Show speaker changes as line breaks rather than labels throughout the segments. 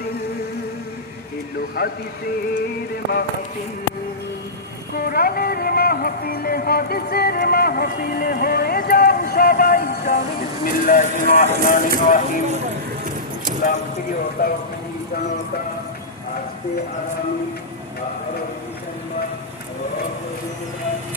মাহফিল, এলো হাদিসের মাহফিল। কোরআনের মাহফিল, হাদিসের মাহফিল, হয়ে যাও সবাই বিসমিল্লাহির রহমানির রহিম। ইসলাম প্রিয় তাওহীদ জনতা, আজকে আগামী আঠারো ডিসেম্বর বর্তমানবাসী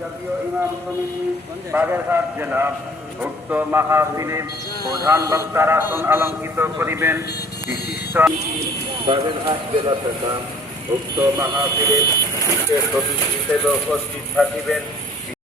জাতীয় ইমাম কমিটি, বাগেরহাট জেলা উক্ত মাহফিলে প্রধান বক্তার আসন অলঙ্কিত করিবেন। বিশিষ্ট বাগেরহাট জেলা থেকে উক্ত মাহফিলে বিশেষ অতিথি হিসেবে উপস্থিত থাকিবেন।